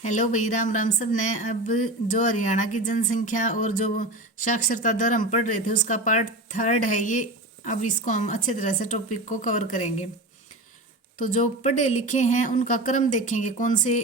Hello भाई, राम राम सब ने। अब जो हरियाणा की जनसंख्या और जो साक्षरता दर हम पढ़ रहे थे उसका पार्ट थर्ड है ये। अब इसको हम अच्छे तरह से टॉपिक को कवर करेंगे। तो जो पढ़े लिखे हैं उनका क्रम देखेंगे, कौन से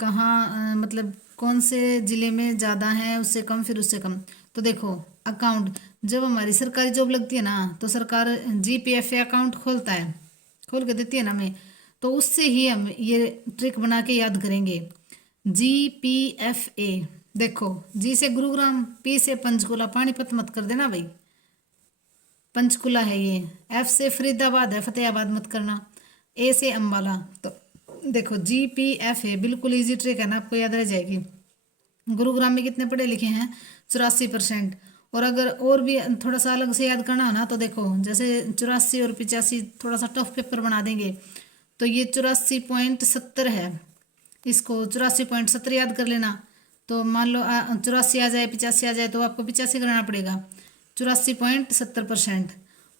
कहाँ मतलब कौन से ज़िले में ज़्यादा है, उससे कम फिर उससे कम। तो देखो, अकाउंट जब हमारी सरकारी जॉब लगती है ना तो सरकार GPFA अकाउंट खोलता है, खोल के देती है ना हमें। तो उससे ही हम ये ट्रिक बना के याद करेंगे। GPFA। देखो, जी से गुरुग्राम, P से पंचकुला, पानीपत मत कर देना भाई, पंचकुला है ये। F से फरीदाबाद है, फतेहाबाद मत करना। A से अम्बाला। तो देखो, GPFA बिल्कुल इजी ट्रिक है ना, आपको याद रह जाएगी। गुरुग्राम में कितने पढ़े लिखे हैं? 84%। और अगर और भी थोड़ा सा अलग से याद करना हो ना तो देखो, जैसे 84 और 85 थोड़ा सा टफ पेपर बना देंगे। तो ये 84.70 है, इसको 84.70 याद कर लेना। तो मान लो 84 आ जाए, 85 आ जाए तो आपको 85 कराना पड़ेगा। 84.70%।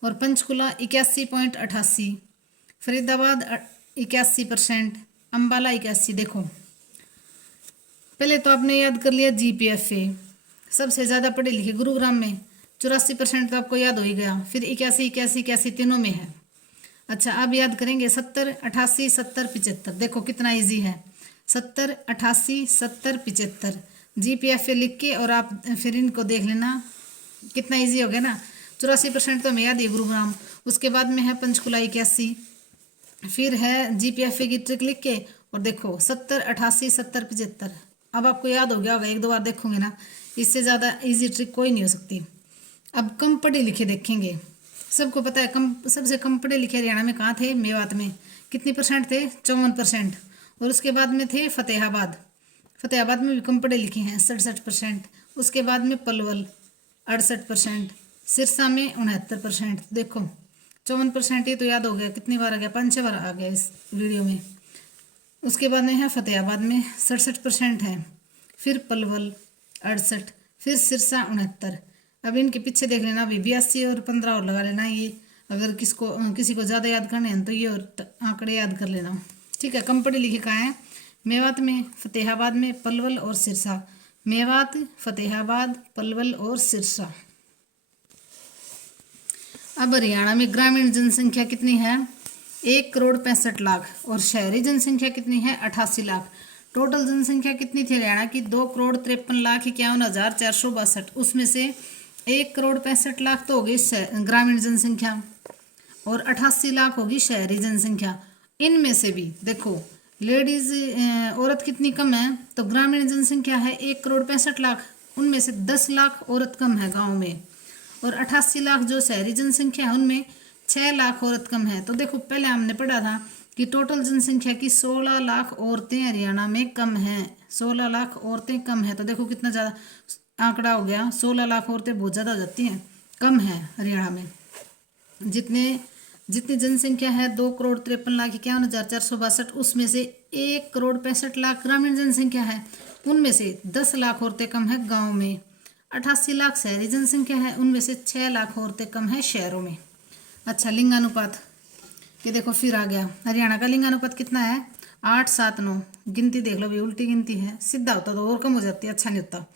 और पंचकुला 81.88, फरीदाबाद 81%, अम्बाला 81। देखो, पहले तो आपने याद कर लिया GPFA, सबसे ज़्यादा पढ़े लिखे गुरुग्राम में 84% तो आपको याद हो ही गया। फिर 81, 81, 81 तीनों में है। अच्छा, अब याद करेंगे 70, 88, 70, 75। देखो कितना इजी है, 70, 88, 70, 75। GPFA लिख के और आप फिर इनको देख लेना, कितना इजी हो गया ना। 84% तो हमें याद है गुरुग्राम। उसके बाद में है पंचकुला 81। फिर है GPFA की ट्रिक लिख के और देखो 70, 88, 70, 75। अब आपको याद हो गया होगा, एक दो बार देखोगे ना, इससे ज़्यादा इजी ट्रिक कोई नहीं हो सकती। अब कम पढ़े लिखे देखेंगे। सबको पता है कम, सबसे कम पढ़े लिखे हरियाणा में कहाँ थे? मेवात में। कितने परसेंट थे? 54%। और उसके बाद में थे फतेहाबाद, फतेहाबाद में भी कम पढ़े लिखे हैं, 67%। उसके बाद में पलवल 68%, सिरसा में 69%। देखो 54%, ये तो याद हो गया, कितनी बार आ गया? 5-6 बार आ गया इस वीडियो में। उसके बाद में है फतेहाबाद में 67% है, फिर पलवल 68, फिर सिरसा 69। अब इनके पीछे देख लेना, अभी 82 और 15 और लगा लेना। ये अगर किसी को ज़्यादा याद करने हैं तो ये और आंकड़े याद कर लेना। ठीक है, कम पढ़े लिखे कहाँ हैं? मेवात में, फतेहाबाद में, पलवल और सिरसा। मेवात, फतेहाबाद, पलवल और सिरसा। अब हरियाणा में ग्रामीण जनसंख्या कितनी है? 1,65,00,000। और शहरी जनसंख्या कितनी है? 88,00,000। टोटल जनसंख्या कितनी थी हरियाणा की? 2,53,51,462। उसमें से 1,65,00,000 तो होगी ग्रामीण जनसंख्या और 88,00,000 होगी शहरी जनसंख्या। इनमें से भी देखो, लेडीज औरत कितनी कम है? तो ग्रामीण जनसंख्या है 1,65,00,000, उनमें से 10 लाख औरत कम है गाँव में। और 88,00,000 जो शहरी जनसंख्या है उनमें 6 लाख औरत कम है। तो देखो, पहले हमने पढ़ा था कि टोटल जनसंख्या की 16 लाख औरतें हरियाणा में कम हैं। 16 लाख औरतें कम है, तो देखो कितना ज़्यादा आंकड़ा हो गया। 16 लाख औरतें बहुत ज़्यादा हो जाती हैं, कम है हरियाणा में। जितनी जनसंख्या है 2,53,51,462, उसमें से 1,65,00,000 ग्रामीण जनसंख्या है, उनमें से 10 लाख औरतें कम है गाँव में। 88,00,000 शहरी जनसंख्या है, उनमें से 6 लाख औरतें कम है शहरों में। अच्छा, लिंगानुपात, ये देखो फिर आ गया। हरियाणा का लिंगानुपात कितना है? 8:7:9। गिनती देख लो भाई, उल्टी गिनती है, सीधा होता तो और कम हो जाती, अच्छा नहीं होता।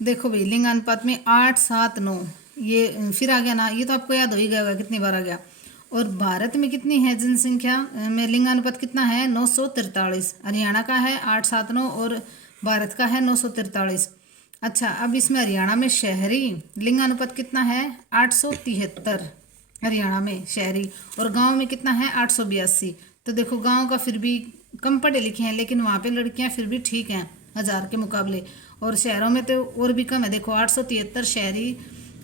देखो भाई, लिंगानुपात में 8:7:9, ये फिर आ गया ना, ये तो आपको याद हो ही गया होगा कितनी बार आ गया। और भारत में कितनी है जनसंख्या में लिंगानुपात कितना है? 943। हरियाणा का है 8:7:9 और भारत का है 943। अच्छा, अब इसमें हरियाणा में शहरी लिंगानुपात कितना है? 873 हरियाणा में शहरी। और गांव में कितना है? 882। तो देखो, गांव का फिर भी कम पढ़े लिखे हैं, लेकिन वहाँ पे लड़कियाँ फिर भी ठीक हैं 1000 के मुकाबले। और शहरों में तो और भी कम है। देखो 873 शहरी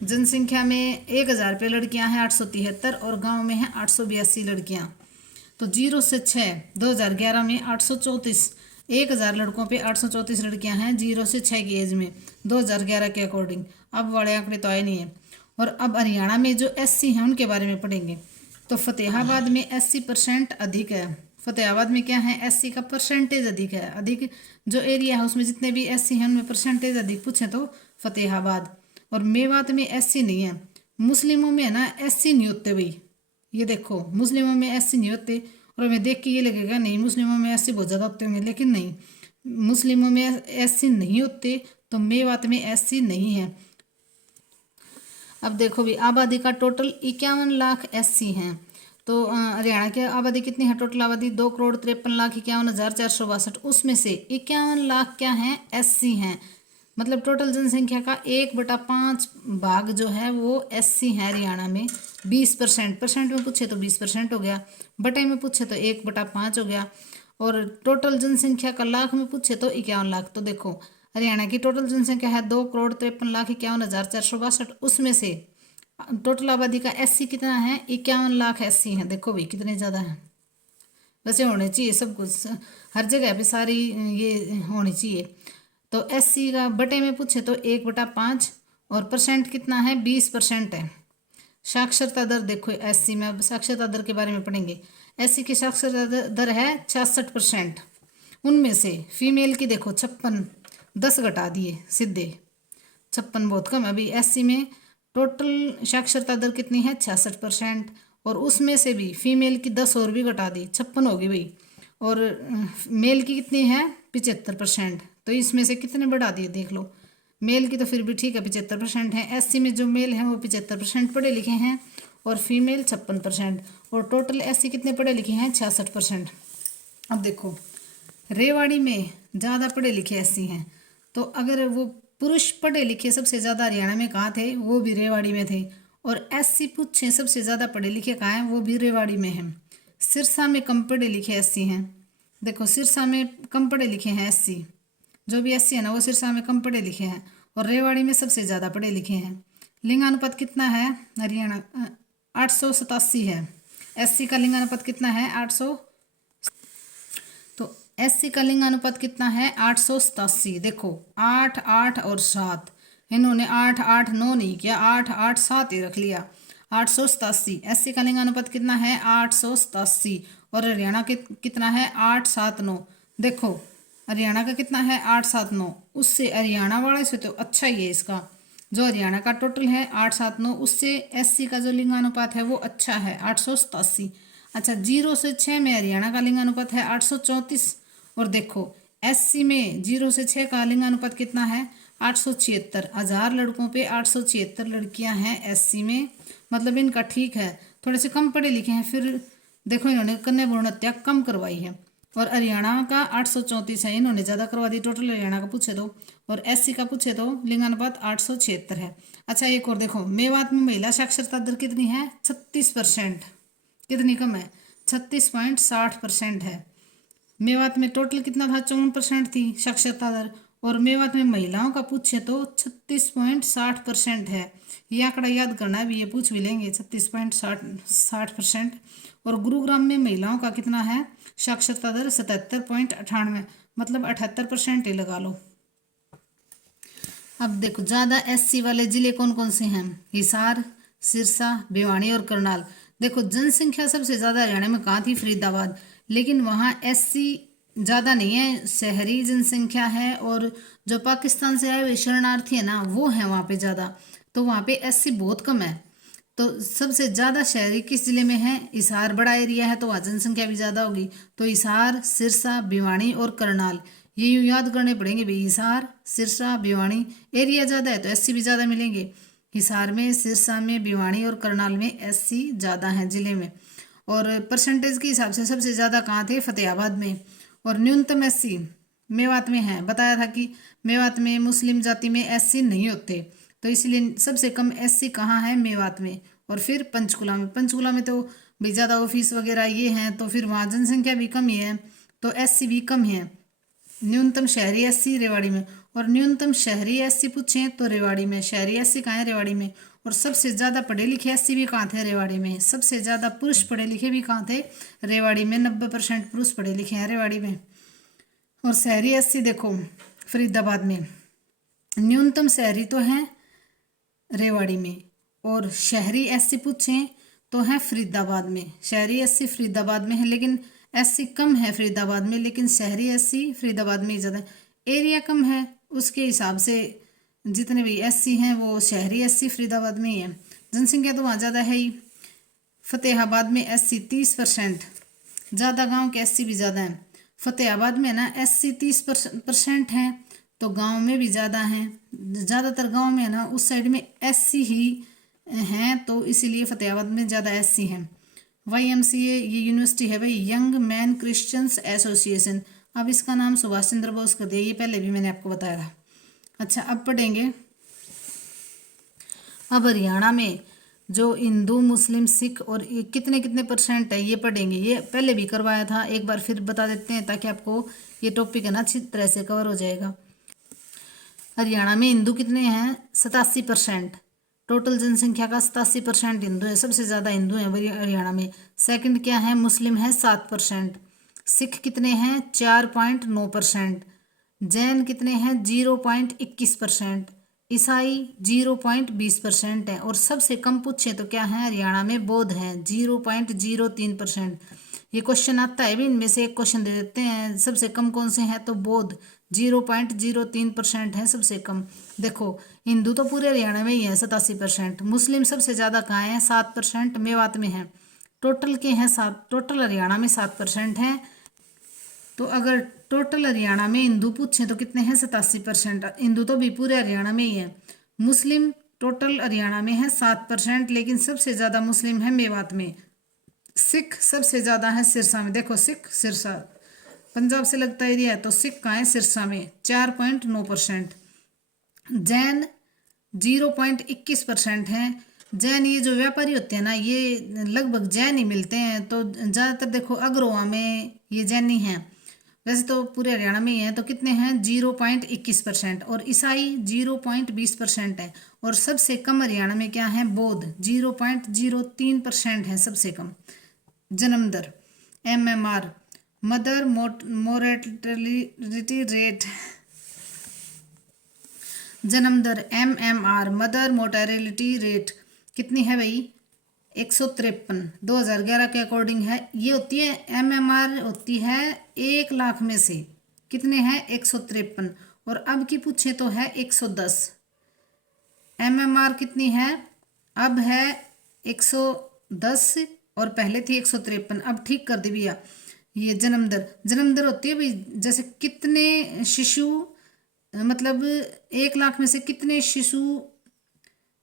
जनसंख्या में, 1000 पे लड़कियाँ हैं 873, और गाँव में हैं 882 लड़कियाँ। तो 0 से 6, 2011 में 834, 1000 लड़कों पे 834 लड़कियां हैं 0 से 6 की एज में, 2011 के अकॉर्डिंग। अब बड़े आंकड़े तो आए नहीं हैं। और अब हरियाणा में जो SC हैं उनके बारे में पढ़ेंगे। तो फतेहाबाद में SC% अधिक है। फतेहाबाद में क्या है? SC का परसेंटेज अधिक है। अधिक जो एरिया है उसमें जितने भी SC हैं उनमें परसेंटेज अधिक पूछे तो फतेहाबाद। और मेवात में SC नहीं है। मुस्लिमों में है ना SC नहीं होते भाई, ये देखो, मुस्लिमों में SC नहीं होते। और हमें देख के ये लगेगा नहीं मुस्लिमों में एससी बहुत ज़्यादा होते होंगे, लेकिन नहीं, मुस्लिमों में एससी नहीं होते, तो मेवात में एससी नहीं है। अब देखो भी, आबादी का टोटल 51 लाख एससी हैं। तो हरियाणा की आबादी कितनी है? टोटल आबादी 2,53,51,462। उसमें से 51 लाख क्या हैं? एससी हैं। मतलब टोटल जनसंख्या का 1/5 भाग जो है वो एससी है हरियाणा में। 20%, परसेंट में पूछे तो 20% हो गया, बटे में पूछे तो 1/5 हो गया, और टोटल जनसंख्या का लाख में पूछे तो 51 लाख। तो देखो हरियाणा की टोटल जनसंख्या है 2,53,51,462। उसमें से टोटल आबादी का एससी कितना है? 51 लाख एससी हैं। देखो भाई कितने ज़्यादा हैं। वैसे होने चाहिए सब कुछ, हर जगह पे सारी ये होनी चाहिए। तो एससी का बटे में पूछे तो 1/5, और परसेंट कितना है? 20% है। साक्षरता दर देखो एससी में, अब साक्षरता दर के बारे में पढ़ेंगे। एससी की साक्षरता दर है 66%। उनमें से फीमेल की देखो 56, 10 घटा दिए सीधे, 56 बहुत कम है। अभी एससी में टोटल साक्षरता दर कितनी है? 66%, और उसमें से भी फीमेल की 10 और भी घटा दी, 56 होगी भाई, और मेल की कितनी है? 75%। तो इसमें से कितने बढ़ा दिए देख लो। मेल की तो फिर भी ठीक है, 75% है। एससी में जो मेल हैं वो 75% पढ़े लिखे हैं, और फीमेल 56%, और टोटल एससी कितने पढ़े लिखे हैं? 66%। अब देखो रेवाड़ी में ज़्यादा पढ़े लिखे एससी हैं, तो अगर वो पुरुष पढ़े लिखे सबसे ज़्यादा हरियाणा में कहाँ थे? वो भी रेवाड़ी में थे। और एससी पूछे सबसे ज़्यादा पढ़े लिखे कहाँ हैं? वो भी रेवाड़ी में हैं। सिरसा में कम पढ़े लिखे एससी हैं। देखो सिरसा में कम पढ़े लिखे हैं एससी, जो भी एससी है ना वो सिरसा में कम पढ़े लिखे हैं, और रेवाड़ी में सबसे ज़्यादा पढ़े लिखे हैं। लिंगानुपात कितना है हरियाणा? 887 है। एससी का लिंगानुपात कितना है? 800। तो एससी का लिंगानुपात कितना है? 887। देखो 8, 8 और 7, इन्होंने 8, 8, 9 नहीं किया, 8, 8, 7 ही रख लिया। 887 एससी का लिंगानुपात कितना है? 887। और हरियाणा के कितना है? 879। देखो हरियाणा का कितना है? 879। उससे हरियाणा वाले से तो अच्छा ही है इसका, जो हरियाणा का टोटल है 879, उससे एससी का जो लिंगानुपात है वो अच्छा है, 887। अच्छा 0 से 6 में हरियाणा का लिंगानुपात है 834। और देखो एससी में 0 से 6 का लिंगानुपात कितना है? 876। 1000 लड़कों पे 876 लड़कियां हैं एससी में, मतलब इनका ठीक है, थोड़े से कम पढ़े लिखे हैं। फिर देखो इन्होंने कन्या भ्रूण हत्या कम करवाई है, और हरियाणा का 834 है, इन्होंने ज़्यादा करवा दी। टोटल हरियाणा का पूछे तो, और एससी का पूछे तो लिंगानुपात 876 है। अच्छा एक और देखो, मेवात में महिला साक्षरता दर कितनी है? 36%। कितनी कम है? 36.60% है। मेवात में टोटल कितना था? 54% थी साक्षरता दर, और मेवात में महिलाओं का पूछे तो 36.60% है। ये आंकड़ा याद करना है, भी ये पूछ भी लेंगे, 36.60%। और गुरुग्राम में महिलाओं का कितना है साक्षरता दर? 77.98, मतलब 78% ही लगा लो। अब देखो ज़्यादा एससी वाले जिले कौन कौन से हैं? हिसार, सिरसा, भिवानी और करनाल। देखो जनसंख्या सबसे ज़्यादा हरियाणा में कहाँ थी? फरीदाबाद, लेकिन वहाँ एससी ज़्यादा नहीं है, शहरी जनसंख्या है, और जो पाकिस्तान से आए हुए शरणार्थी है ना वो है वहाँ पे ज़्यादा, तो वहाँ पे एससी बहुत कम है। तो सबसे ज़्यादा शहरी किस जिले में है? हिसार बड़ा एरिया है तो वहाँ जनसंख्या भी ज़्यादा होगी, तो हिसार, सिरसा, भिवानी और करनाल, ये यूँ याद करने पड़ेंगे भाई। हिसार, सिरसा, भिवानी, एरिया ज़्यादा है तो एससी भी ज़्यादा मिलेंगे। हिसार में, सिरसा में, भिवानी और करनाल में एससी ज़्यादा हैं जिले में। और परसेंटेज के हिसाब से सबसे ज़्यादा कहाँ थे? फतेहाबाद में। और न्यूनतम एससी मेवात में है। बताया था कि मेवात में मुस्लिम जाति में एससी नहीं होते, तो इसलिए सबसे कम एससी कहाँ है? मेवात में। और फिर पंचकुला में। पंचकुला में तो भी ज़्यादा ऑफिस वगैरह ये हैं, तो फिर वहाँ जनसंख्या भी कम ही है, तो एससी भी कम है। न्यूनतम शहरी एससी रेवाड़ी में, और न्यूनतम शहरी एससी पूछें तो रेवाड़ी में। शहरी एससी कहाँ है? रेवाड़ी में। और सबसे ज़्यादा पढ़े लिखे एससी भी कहाँ थे? रेवाड़ी में। सबसे ज़्यादा पुरुष पढ़े लिखे भी कहाँ थे? रेवाड़ी में। 90% पुरुष पढ़े लिखे हैं रेवाड़ी में। और शहरी एससी देखो फरीदाबाद में। न्यूनतम शहरी तो हैं रेवाड़ी में, और शहरी एससी पूछें तो है फरीदाबाद में। शहरी एससी फरीदाबाद में है, लेकिन एससी कम है फरीदाबाद में, लेकिन शहरी एससी फरीदाबाद में ही ज़्यादा। एरिया कम है उसके हिसाब से, जितने भी एससी हैं वो शहरी एससी फरीदाबाद में ही है। जनसंख्या तो वहाँ ज़्यादा है ही। फतेहाबाद में एससी 30%, ज़्यादा गांव के एससी भी ज़्यादा हैं। फतेहाबाद में ना एससी 30% है, तो गांव में भी ज़्यादा हैं। ज़्यादातर गांव में ना उस साइड में एससी ही हैं, तो इसीलिए फतेहाबाद में ज़्यादा एससी हैं। YMCA ये यूनिवर्सिटी है भाई, यंग मैन क्रिश्चियंस एसोसिएशन। अब इसका नाम सुभाष चंद्र बोस कर दिया, ये पहले भी मैंने आपको बताया था। अच्छा, अब पढ़ेंगे। अब हरियाणा में जो हिंदू मुस्लिम सिख और ये कितने कितने % है ये पढ़ेंगे। ये पहले भी करवाया था, एक बार फिर बता देते हैं ताकि आपको ये टॉपिक है ना अच्छी तरह से कवर हो जाएगा। हरियाणा में हिंदू कितने हैं? 87%। टोटल जनसंख्या का 87% हिंदू है, सबसे ज़्यादा हिंदू हैं हरियाणा में। सेकंड क्या है? मुस्लिम है 7%। सिख कितने हैं? 4.9%। जैन कितने हैं? 0.21%। ईसाई 0.20% है। और सबसे कम पूछे तो क्या है हरियाणा में? बौद्ध हैं 0.03%। ये क्वेश्चन आता है भी, इनमें से एक क्वेश्चन दे देते हैं सबसे कम कौन से हैं, तो बौद्ध 0.03% है सबसे कम। देखो हिंदू तो पूरे हरियाणा में ही है 87%। मुस्लिम सबसे ज़्यादा कहाँ है? 7%, मेवात में है। टोटल के हैं 7, टोटल हरियाणा में 7% है। तो अगर टोटल हरियाणा में हिंदू पूछें तो कितने हैं? 87%। हिंदू तो भी पूरे हरियाणा में ही है। मुस्लिम टोटल हरियाणा में है 7%, लेकिन सबसे ज़्यादा मुस्लिम है मेवात में। सिख सबसे ज़्यादा है सिरसा में। देखो सिख सिरसा पंजाब से लगता एरिया है, तो सिख कहाँ है? सिरसा में 4.9%। जैन 0.21% है। जैन ये जो व्यापारी होते हैं ना, ये लगभग जैन ही मिलते हैं। तो ज़्यादातर देखो अग्रवा में ये जैनी हैं, वैसे तो पूरे हरियाणा में ही है। तो कितने हैं? 0.21%। और ईसाई 0.20% है। और सबसे कम हरियाणा में क्या है? बौद्ध 0.03% है सबसे कम। जन्म दर MMR, मदर मोर्टेलिटी रेट। जन्म दर MMR, मदर मोर्टेलिटी रेट कितनी है भाई? 153 2011 के अकॉर्डिंग है। ये होती है MMR होती है 1 लाख में से कितने हैं? 153। और अब की पूछे तो है 110। MMR कितनी है? अब है 110 और पहले थी 153। अब ठीक कर दी भैया। ये जन्म दर होती है भाई, जैसे कितने शिशु, मतलब 1 लाख में से कितने शिशु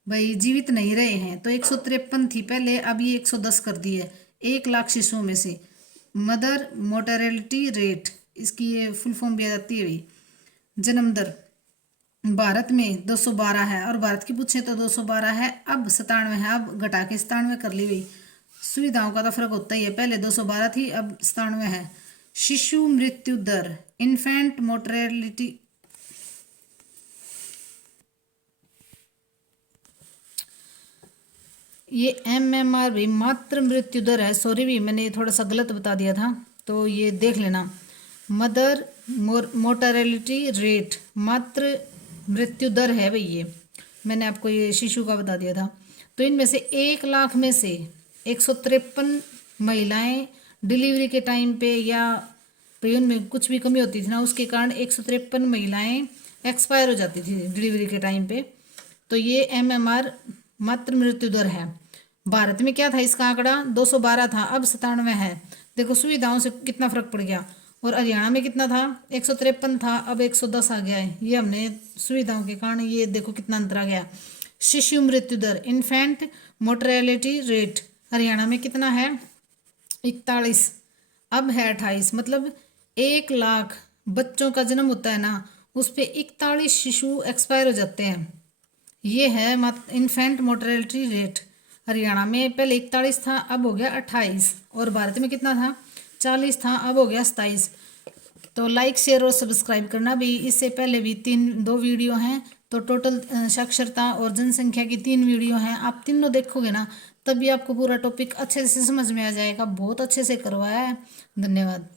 भाई जीवित नहीं रहे हैं। तो 153 थी पहले, अब ये 110 कर दी है 1 लाख शिशुओं में से। मदर मोर्टेलिटी रेट, इसकी ये फुल फॉर्म भी आ जाती है भाई। जन्म दर भारत में 212 है, और भारत की पूछे तो 212 है, अब 97 है। अब घटा के 97 कर ली गई। सुविधाओं का तो फर्क होता ही है, पहले 212 थी, अब 97 है। शिशु मृत्यु दर, इन्फेंट मोर्टेलिटी, ये MMR भी मातृ मृत्यु दर है। सॉरी भी मैंने थोड़ा सा गलत बता दिया था, तो ये देख लेना। मदर मोर्टेलिटी रेट मातृ मृत्यु दर है भाई, ये मैंने आपको ये शिशु का बता दिया था। तो इनमें से 1 लाख में से 153 महिलाएं डिलीवरी के टाइम पे या भाई उनमें कुछ भी कमी होती थी ना, उसके कारण 153 महिलाएं एक्सपायर हो जाती थी डिलीवरी के टाइम पे। तो ये MMR मातृ मृत्यु दर है। भारत में क्या था इसका आंकड़ा? 212 था, अब 97 है। देखो सुविधाओं से कितना फर्क पड़ गया। और हरियाणा में कितना था? 153 था, अब 110 आ गया है। ये हमने सुविधाओं के कारण, ये देखो कितना अंतर आ गया। शिशु मृत्यु दर, इन्फेंट मोर्टेलिटी रेट हरियाणा में कितना है? 41, अब है 28। मतलब 1 लाख बच्चों का जन्म होता है ना, उस पर 41 शिशु एक्सपायर हो जाते हैं। ये है इन्फेंट मोर्टेलिटी रेट हरियाणा में। पहले 41 था, अब हो गया 28। और भारत में कितना था? 40 था, अब हो गया 27। तो लाइक शेयर और सब्सक्राइब करना भी। इससे पहले भी 2 वीडियो हैं, तो टोटल साक्षरता और जनसंख्या की 3 वीडियो हैं। आप तीनों देखोगे ना, तभी आपको पूरा टॉपिक अच्छे से समझ में आ जाएगा। बहुत अच्छे से करवाया है। धन्यवाद।